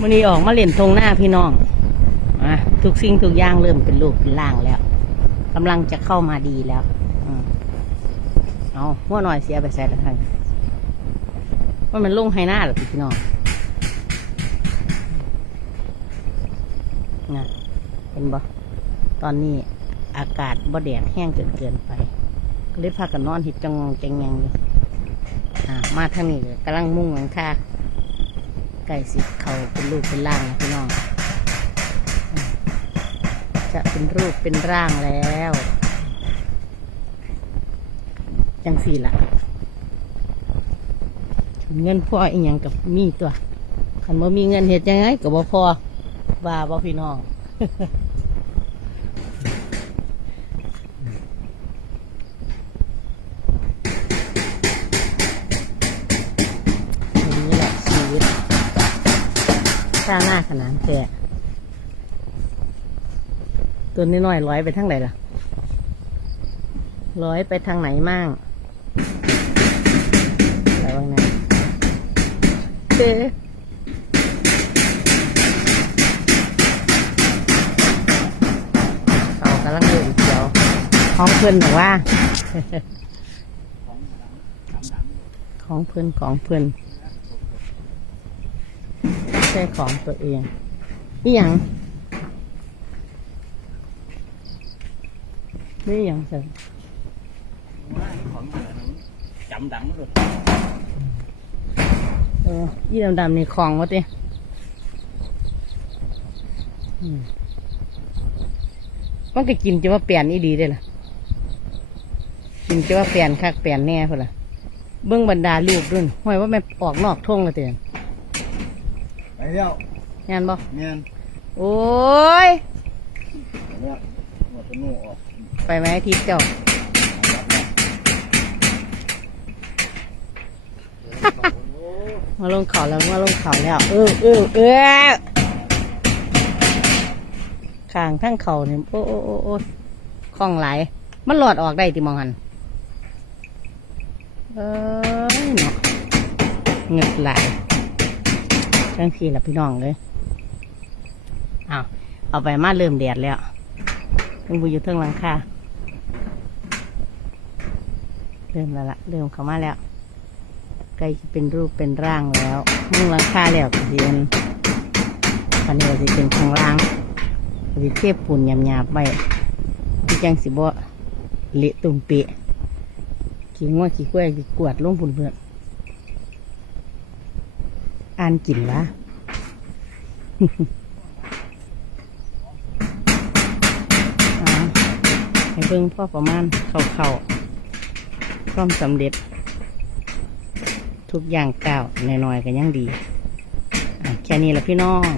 มันนี้ออกมาเล่นทงหน้าพี่น้องอะทุกสิ่งทุกอย่างเริ่มเป็นรูปเป็นร่างแล้วกำลังจะเข้ามาดีแล้วอเอาหัวหน่อยเสียไปใส่ละท่านว่ามันลงให้หน้าหรอพี่น้องนะเห็นบ่ตอนนี้อากาศบ่แดดแห้งเกินเกินไปก็เลยพากันนอนหิดจังงจังยังอยู่อ่ามาทางนี้เลยกำลังมุ่งหลังคา ไก่สิเขาเป็นรูปเป็นร่างนะพี่น้อง จะเป็นรูปเป็นร่างแล้วจังสี่ละเงินพ่ออีกอย่างกับมีตัวขันบ่มีเงินเหตุยังไงกับบ่พอว่าบ่พี่น้อง ข้างหน้าขนาดแค่ตัวน้อยๆร้อยไปทางไหนล่ะร้อยไปทางไหนมั่งอะไรบ้างนะเจ๊เขากำลังเดินเขียวห้องเพื่อนหรือว่า ของเพื่อนของเพื่อน ช่ของตัวเองนี่ยังนี่ยังสิจำดังเลยเออยี่ดำๆนี่ของวะติอืมมันก็กินจะว่าเปลี่ยนอีดีได้ล่ะ กินจะว่าเปลี่ยนคักเปลี่ยนแน่พุ่นล่ะ เบื้องบรรดาลูกด้วยห้อยว่าแม่นออกนอกท่งเลยเตือน ไปแล้วงานบ่เมียนโอ้ยไปแล้วหมดตัวนู่ออกไปไหมทิพย์เจ้ามาลงเขาแล้วมาลงเขาแล้ว เออเออเออข้างทั้งเขาเนี่ยโอ้โอ้โอ้โอ้คล้องไหลายมันหลอดออกได้ติมองหันเออเนาะเงือกไหลายทั้งทีละพี่น้องเลยเอาเอาไปมาเริ่มแดดแล้วต้งไปอยู่เทิงหลังคาเริ่มแล้วละเริ่มเข้ามาแล้วใกล้จะเป็นรูปเป็นร่างแล้วมุ่งหลังคาแล้วก็สิเป็นตอนนี้จะเป็นข้างล่างจะเทปูนหยาบๆไปที่จังสิบ่เละตุ่มเปะขี้งัวขี้กล้วยขี้กวดลงพุ่นเพื่อน อ่านกินวะเอาให้เบิ่งพ่อประมาณเข่าเข่ามสำเร็จ ทุกอย่างก้าวน้อยๆก็ยังดี แค่นี้ละพี่น้อง